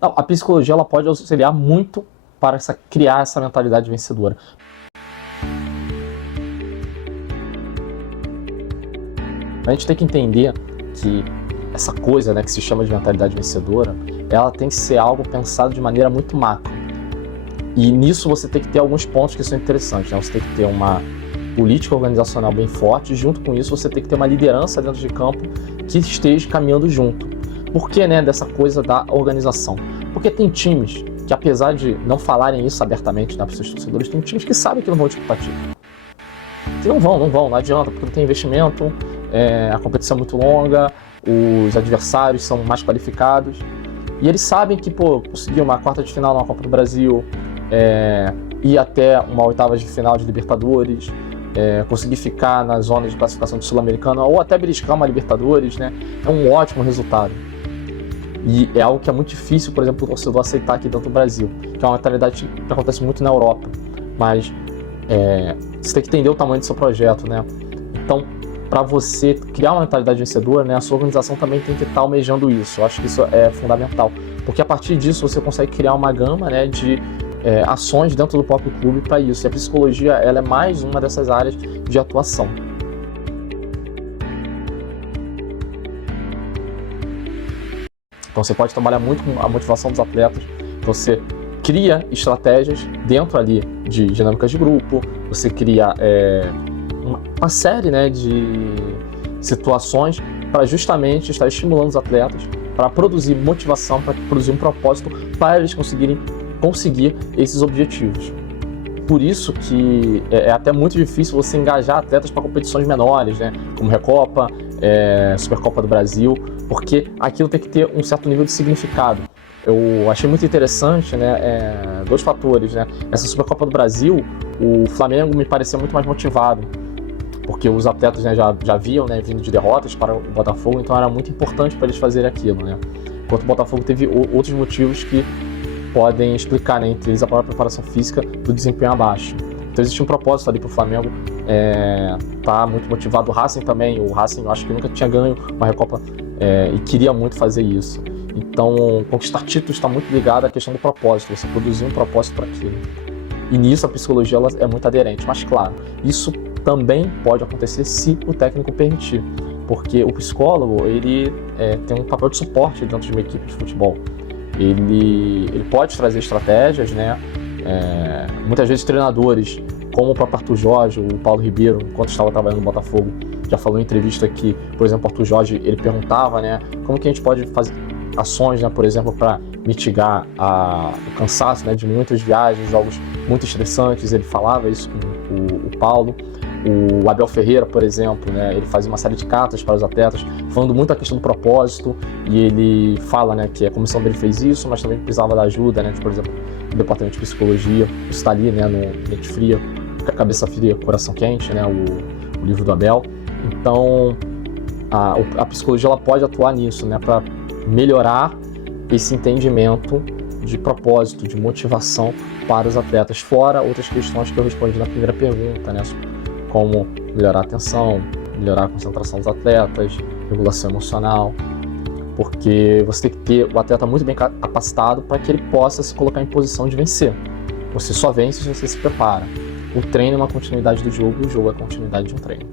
Não, a psicologia ela pode auxiliar muito para criar essa mentalidade vencedora. A gente tem que entender que essa coisa, né, que se chama de mentalidade vencedora, ela tem que ser algo pensado de maneira muito macro. E nisso você tem que ter alguns pontos que são interessantes, né? Você tem que ter uma política organizacional bem forte, e junto com isso você tem que ter uma liderança dentro de campo que esteja caminhando junto. Por que, né, dessa coisa da organização? Porque tem times que, apesar de não falarem isso abertamente, né, para os seus torcedores, tem times que sabem que não vão disputar título. Que não adianta, porque não tem investimento, a competição é muito longa, os adversários são mais qualificados, e eles sabem que, conseguir uma quarta de final na Copa do Brasil, ir até uma oitava de final de Libertadores, conseguir ficar na zona de classificação de Sul-Americana, ou até beliscar uma Libertadores, né, é um ótimo resultado. E é algo que é muito difícil, por exemplo, o torcedor aceitar aqui dentro do Brasil, que é uma mentalidade que acontece muito na Europa, mas você tem que entender o tamanho do seu projeto, né? Então, para você criar uma mentalidade vencedora, né, a sua organização também tem que estar almejando isso. Eu acho que isso é fundamental, porque a partir disso você consegue criar uma gama, né, de ações dentro do próprio clube para isso. E a psicologia ela é mais uma dessas áreas de atuação. Então você pode trabalhar muito com a motivação dos atletas, você cria estratégias dentro ali de dinâmicas de grupo, você cria uma série, né, de situações para justamente estar estimulando os atletas para produzir motivação, para produzir um propósito para eles conseguir esses objetivos. Por isso que é até muito difícil você engajar atletas para competições menores, né, como Recopa, Supercopa do Brasil, porque aquilo tem que ter um certo nível de significado. Eu achei muito interessante, né, dois fatores, né? Essa Supercopa do Brasil, o Flamengo me parecia muito mais motivado, porque os atletas, né, já viam, né, vindo de derrotas para o Botafogo, então era muito importante para eles fazerem aquilo, né? Enquanto o Botafogo teve outros motivos que podem explicar, né, entre eles a própria preparação física do desempenho abaixo. Então existe um propósito ali para o Flamengo, tá muito motivado. O Racing também, o Racing eu acho que nunca tinha ganho uma Recopa e queria muito fazer isso. Então conquistar títulos está muito ligado à questão do propósito, você produzir um propósito para aquilo. E nisso a psicologia ela é muito aderente, mas claro, isso também pode acontecer se o técnico permitir, porque o psicólogo ele tem um papel de suporte dentro de uma equipe de futebol. Ele pode trazer estratégias, né? Muitas vezes treinadores, como o próprio Arthur Jorge, o Paulo Ribeiro, enquanto estava trabalhando no Botafogo, já falou em entrevista que, por exemplo, o Arthur Jorge ele perguntava, né, como que a gente pode fazer ações, né, por exemplo, para mitigar o cansaço, né, de muitas viagens, jogos muito estressantes. Ele falava isso com o Paulo. O Abel Ferreira, por exemplo, né, ele fazia uma série de cartas para os atletas, falando muito a questão do propósito, e ele fala, né, que a comissão dele fez isso, mas também precisava da ajuda, né, de, por exemplo, do departamento de psicologia. Isso está ali, né, no Mente Fria, Cabeça Fria, Coração Quente, né, o livro do Abel. Então, a psicologia ela pode atuar nisso, né, para melhorar esse entendimento de propósito, de motivação para os atletas, fora outras questões que eu respondi na primeira pergunta, né, como melhorar a atenção, melhorar a concentração dos atletas, regulação emocional, porque você tem que ter o atleta muito bem capacitado para que ele possa se colocar em posição de vencer. Você só vence se você se prepara. O treino é uma continuidade do jogo, e o jogo é a continuidade de um treino.